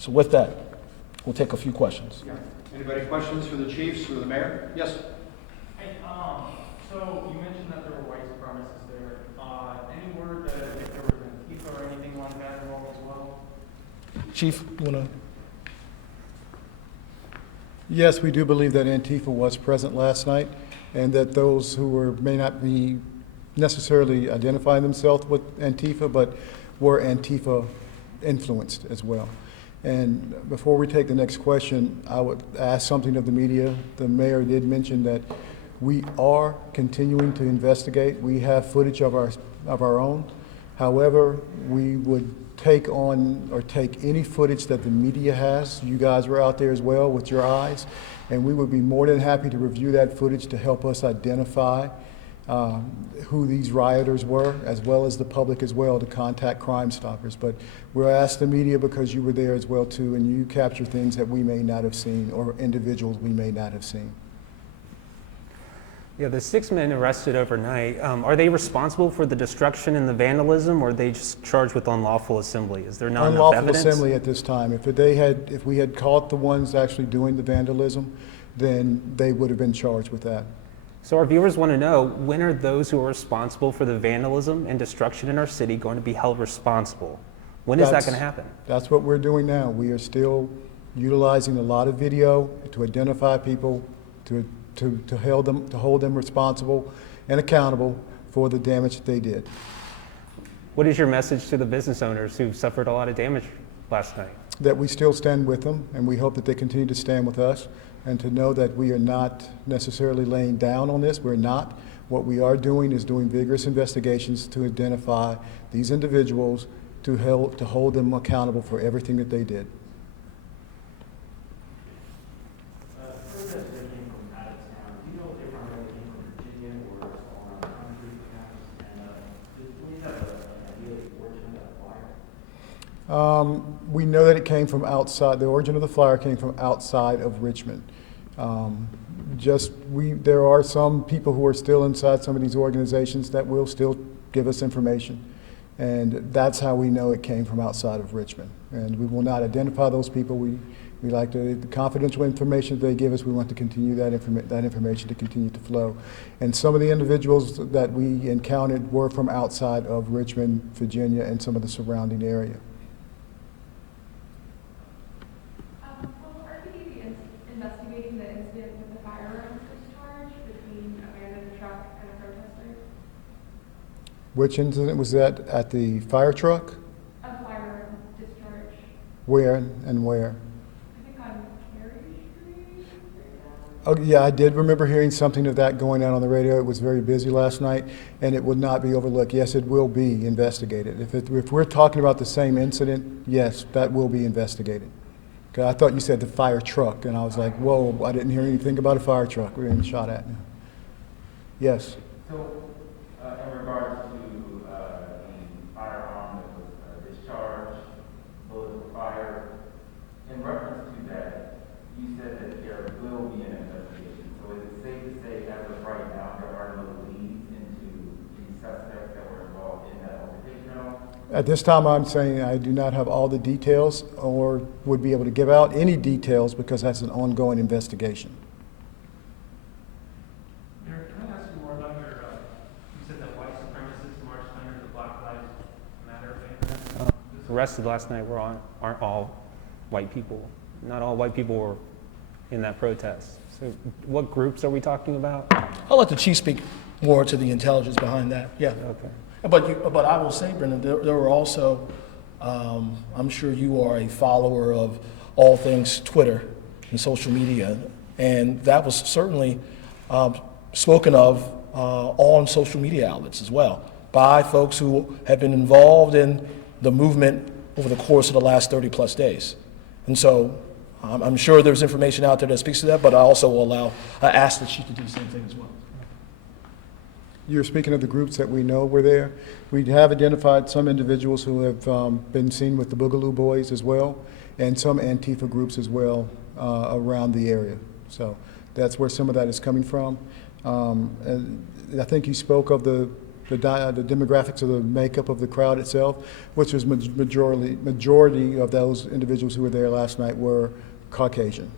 So with that, we'll take a few questions. Yeah. Anybody questions for the chiefs or the mayor? Yes. Hey, so you mentioned that there were white supremacists there. Any word that if there was an Antifa or anything like that involved as well? Chief, you want to? Yes, we do believe that Antifa was present last night, and that those who may not be necessarily identifying themselves with Antifa, but were Antifa influenced as well. And before we take the next question, I would ask something of the media. The mayor did mention that we are continuing to investigate. We have footage of our own. However, we would take any footage that the media has. You guys were out there as well with your eyes, and we would be more than happy to review that footage to help us identify who these rioters were, as well as the public as well, to contact Crime Stoppers. But we'll ask the media because you were there as well too, and you capture things that we may not have seen, or individuals we may not have seen. Yeah, the 6 men arrested overnight, are they responsible for the destruction and the vandalism, or are they just charged with unlawful assembly? Is there not enough Unlawful evidence? assembly at this time. If we had caught the ones actually doing the vandalism, then they would have been charged with that. So our viewers want to know, when are those who are responsible for the vandalism and destruction in our city going to be held responsible? When is that going to happen? That's what we're doing now. We are still utilizing a lot of video to identify people, to hold them responsible and accountable for the damage that they did. What is your message to the business owners who suffered a lot of damage last night? That we still stand with them, and we hope that they continue to stand with us, and to know that we are not necessarily laying down on this. We're not. What we are doing is doing vigorous investigations to identify these individuals, to hold them accountable for everything that they did. We know that it came from outside. The origin of the flyer came from outside of Richmond. There are some people who are still inside some of these organizations that will still give us information. And that's how we know it came from outside of Richmond. And we will not identify those people. We like the confidential information that they give us. We want to continue that information to continue to flow. And some of the individuals that we encountered were from outside of Richmond, Virginia, and some of the surrounding area. Investigating the incident with the firearms discharge between a man in a truck and a protester? Which incident was that? At the fire truck? A firearm discharge. Where and where? I think on Carey Street. Oh, yeah, I did remember hearing something of that going out on the radio. It was very busy last night, and it would not be overlooked. Yes, it will be investigated. If we're talking about the same incident, yes, that will be investigated. I thought you said the fire truck, and I was like, whoa, I didn't hear anything about a fire truck we're being shot at now. Yes? So, in regards to the firearm that was discharged, bullets were fired, in reference to that, you said that there will be an investigation. So is it safe to say, as of right now, there are no leads into the suspects that were involved in that altercation at all? At this time, I'm saying I do not have all the details or would be able to give out any details because that's an ongoing investigation. Mayor, can I ask you more about your, you said that white supremacists marched under the Black Lives Matter banner? Arrested last night aren't all white people. Not all white people were in that protest. So what groups are we talking about? I'll let the chief speak more to the intelligence behind that. Yeah. Okay. But I will say, Brendan, there were also, I'm sure you are a follower of all things Twitter and social media, and that was certainly spoken of on social media outlets as well by folks who have been involved in the movement over the course of the last 30 plus days. And so I'm sure there's information out there that speaks to that, but I also will ask the chief to do the same thing as well. You're speaking of the groups that we know were there. We have identified some individuals who have been seen with the Boogaloo Boys as well, and some Antifa groups as well around the area. So that's where some of that is coming from. And I think you spoke of the the demographics of the makeup of the crowd itself, which was majority of those individuals who were there last night were Caucasian.